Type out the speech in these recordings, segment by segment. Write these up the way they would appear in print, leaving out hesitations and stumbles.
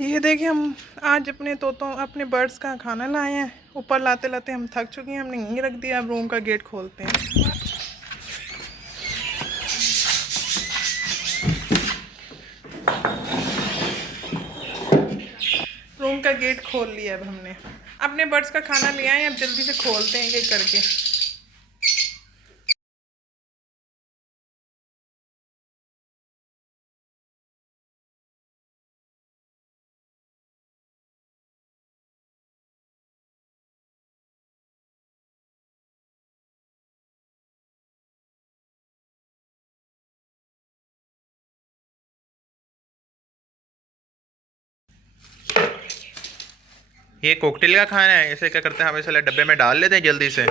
ये देखिए, हम आज अपने तोतों अपने बर्ड्स का खाना लाए हैं। ऊपर लाते लाते हम थक चुके हैं, हमने यहीं रख दिया। अब रूम का गेट खोलते हैं। रूम का गेट खोल लिया। अब हमने अपने बर्ड्स का खाना लिया है, अब जल्दी से खोलते हैं ये करके। ये कॉकटेल का खाना है। इसे क्या करते हैं, हम इसे डब्बे में डाल लेते हैं जल्दी से।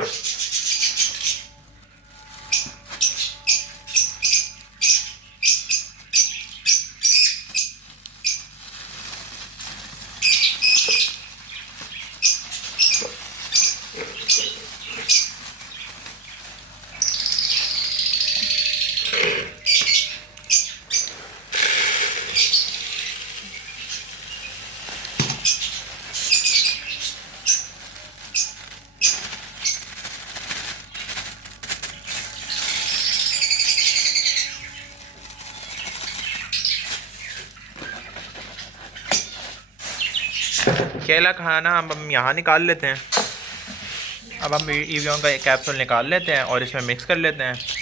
केला खाना हम यहाँ निकाल लेते हैं। अब हम ईवियन का एक कैप्सूल निकाल लेते हैं और इसमें मिक्स कर लेते हैं।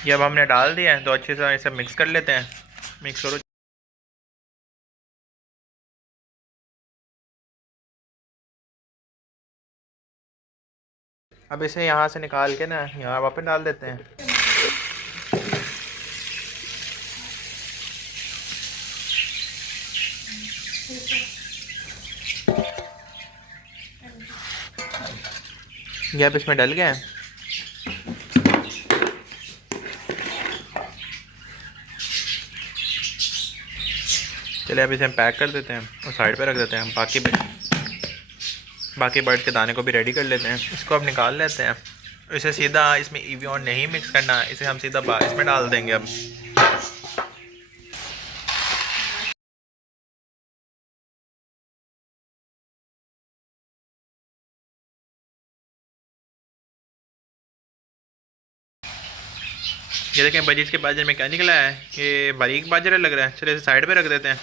ये अब हमने डाल दिया है तो अच्छे से इसे मिक्स कर लेते हैं। मिक्स करो। अब इसे यहाँ से निकाल के ना यहाँ वापस डाल देते हैं। ये अब इसमें डल गया है। चलिए अब इसे हम पैक कर देते हैं और साइड पे रख देते हैं। हम बाकी बर्ड के दाने को भी रेडी कर लेते हैं। इसको अब निकाल लेते हैं। इसे सीधा इसमें ईवियन नहीं मिक्स करना, इसे हम सीधा इसमें डाल देंगे। अब ये देखें बजीज के बाजरे में क्या निकला है। ये बारीक बाजरा लग रहा है। चलिए इसे साइड पे रख देते हैं।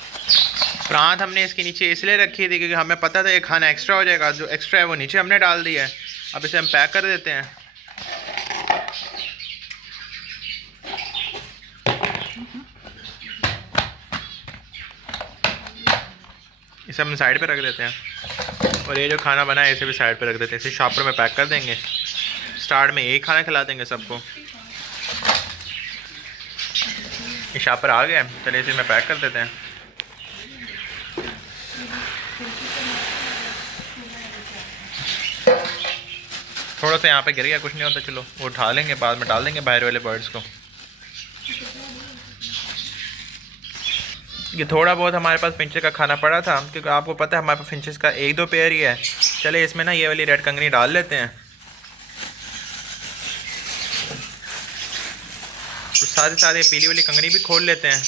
प्रांत हमने इसके नीचे इसलिए रखी थी क्योंकि हमें पता था ये खाना एक्स्ट्रा हो जाएगा। जो एक्स्ट्रा है वो नीचे हमने डाल दिया है। अब इसे हम पैक कर देते हैं। इसे हम साइड पे रख देते हैं और ये जो खाना बना है इसे भी साइड पे रख देते हैं। इसे शॉपर में पैक कर देंगे। स्टार्ट में यही खाना खिला देंगे सबको। ये शॉपर आ गया, चलिए इसे में पैक कर देते हैं। थोड़ा सा यहाँ पे गिर गया, कुछ नहीं होता। चलो वो उठा लेंगे, बाद में डाल देंगे बाहर वाले बर्ड्स को। ये थोड़ा बहुत हमारे पास फिंचेस का खाना पड़ा था क्योंकि आपको पता है हमारे पास फिंचेस का एक दो पेयर ही है। चले इसमें ना ये वाली रेड कंगनी डाल लेते हैं। तो साथ ही साथ ये पीली वाली कंगनी भी खोल लेते हैं।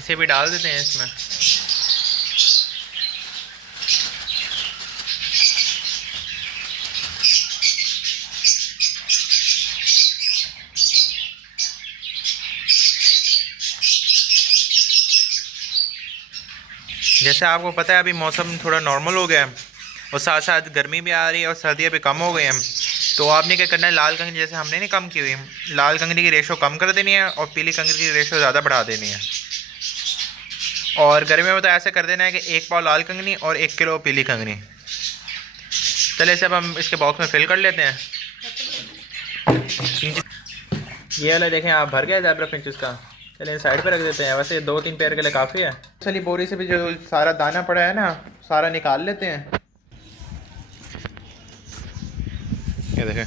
इसे भी डाल देते हैं इसमें। जैसे आपको पता है अभी मौसम थोड़ा नॉर्मल हो गया है और साथ साथ गर्मी भी आ रही है और सर्दियाँ भी कम हो गई हैं। तो आपने क्या करना है, लाल कंगनी जैसे हमने नहीं कम की हुई, लाल कंगनी की रेशो कम कर देनी है और पीली कंगनी की रेशो ज़्यादा बढ़ा देनी है। और गर्मी में तो ऐसे कर देना है कि 1 पाव लाल कंगनी और 1 किलो पीली कंगनी। चलिए इसे अब हम इसके बॉक्स में फिल कर लेते हैं। ये वाला देखें आप, भर गया ज़ेब्रा फिंचेस का। चलिए साइड पे रख देते हैं, वैसे 2-3 पेयर के लिए काफ़ी है। चलिए बोरी से भी जो सारा दाना पड़ा है ना, सारा निकाल लेते हैं। ये देखें,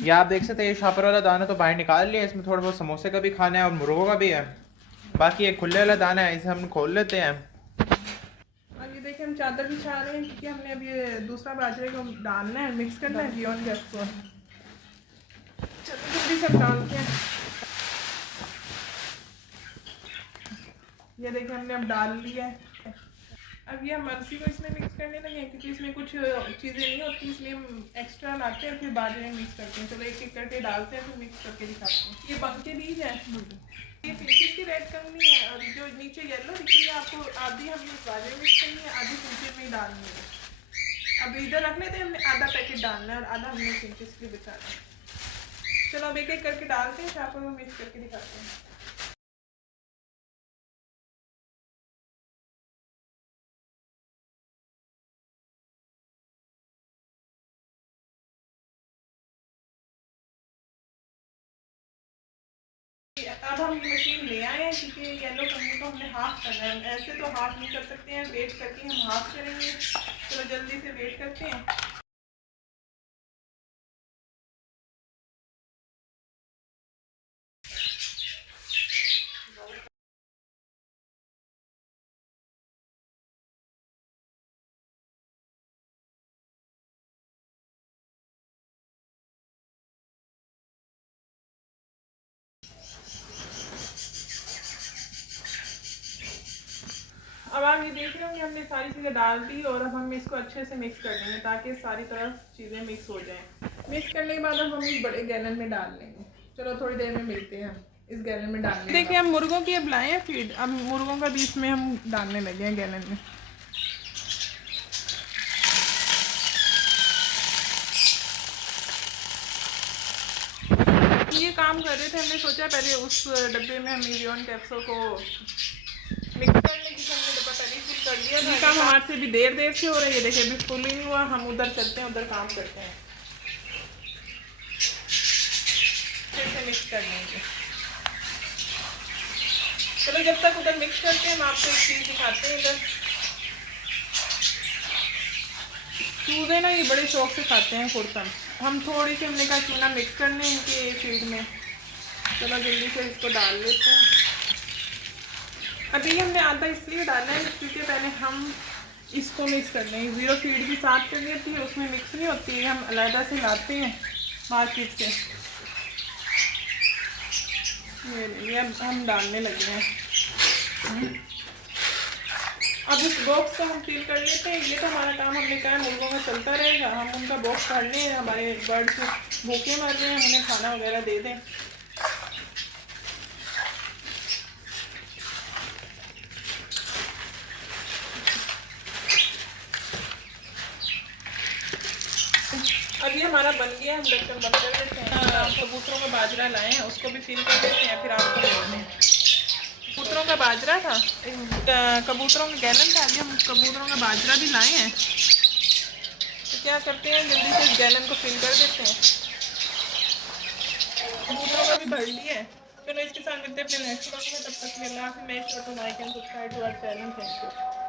ये आप देख सकते हैं, ये शापर वाला दाना तो बाहर निकाल लिया। इसमें थोड़ा बहुत समोसे का भी खाना है और मुर्गों का भी है। बाकी ये खुले वाला दाना है, इसे हम खोल लेते हैं। अब ये देखिए हम चादर बिछा रहे हैं क्योंकि हमने अब ये दूसरा बाजरे को डालना है, मिक्स करना है बियॉन्ड गैस को। चलो जल्दी से डालते हैं। ये देखिए हमने अब डाल लिया है। अब ये हम अलसी को इसमें मिक्स करने लगे हैं क्योंकि इसमें कुछ चीज़ें नहीं होती, इसलिए हम एक्स्ट्रा लाते हैं फिर बाजरे में मिक्स करते हैं। चलो एक एक करके डालते हैं फिर मिक्स करके दिखाते हैं। ये बंग के बीज है, ये फिंचिस की रेड कंगनी है और जो नीचे येलो दिख रही है आपको, आधी हमने बाजरे में मिक्स करनी है, आधी फिंचिस में ही डालनी है। अब इधर रख लेते हैं, हमने आधा पैकेट डालना है और आधा हमने फिंचिस के लिए बचाना है। चलो अब एक एक करके डालते हैं, चापर में मिक्स करके दिखाते हैं। अब हम मशीन ले आए हैं क्योंकि येलो कंगनी को हमने हाफ करना है। ऐसे तो हाफ नहीं कर सकते हैं, वेट करके हम हाफ करेंगे। चलो जल्दी से वेट करते हैं। अब आप ये देख रहे हो कि हमने सारी चीज़ें डाल दी और अब हम इसको अच्छे से मिक्स कर देंगे ताकि सारी तरफ चीज़ें मिक्स हो जाएं। मिक्स करने के बाद अब हम इस बड़े गैलन में डाल लेंगे। चलो थोड़ी देर में मिलते हैं हम इस गैलन में डालने। देखिए हम मुर्गों की अब लाए हैं फीड, अब मुर्गों का भी इसमें हम डालने लगे हैं गैलन में। ये काम कर रहे थे, हमने सोचा पहले उस डब्बे में हम बियॉन्ड कैप्सूल को मिक्स कर लें क्योंकि हमने डब्बा पहले ही फुल कर दिया। ये काम हमारे से भी देर से हो रहा है। ये देखिए अभी फुल ही नहीं हुआ, हम उधर चलते हैं, उधर काम करते हैं। फिर से मिक्स कर लेंगे। चलो जब तक उधर मिक्स करते हैं हम आपको एक चीज़ दिखाते हैं। इधर चूज़े ना ये बड़े शौक से खाते हैं कुर्तन। हम थोड़ी सी हमने कहा चूना मिक्स करने इनके फीड में। चलो जल्दी से इसको डाल लेते हैं। अभी हमने आधा इसलिए डालना है क्योंकि पहले हम इसको मिक्स कर लेंगे। ज़ीरो फीड भी साथ करनी होती है, उसमें मिक्स नहीं होती है, हम अलहदा से लाते हैं मार्केट से। ये अब हम डालने लगे हैं। अब इस बॉक्स को हम फिल कर लेते हैं। ये तो हमारा काम हमने कहा मुर्गों का चलता रहेगा। हम उनका बॉक्स काट लें, हमारे बर्ड्स भूखे मर रहे हैं, हम उन्हें खाना वगैरह दे दें। अब ये हमारा बन गया, हम ढक्कन बंद कर देते हैं। हम कबूतरों का बाजरा लाए हैं, उसको भी फिल कर देते हैं, फिर आपको मिलते हैं। कबूतरों का बाजरा था, कबूतरों का गैलन था, अभी हम कबूतरों का बाजरा भी लाए हैं। तो क्या करते हैं, जल्दी से इस गैलन को फिल कर देते हैं। कबूतरों का भी भर लिया है। चलो इसके साथ मिलते हैं अपने नेक्स्ट व्लॉग में। तब तक के लिए अल्लाह हाफ़िज़। Make sure to like and subscribe to our channel. Thank you.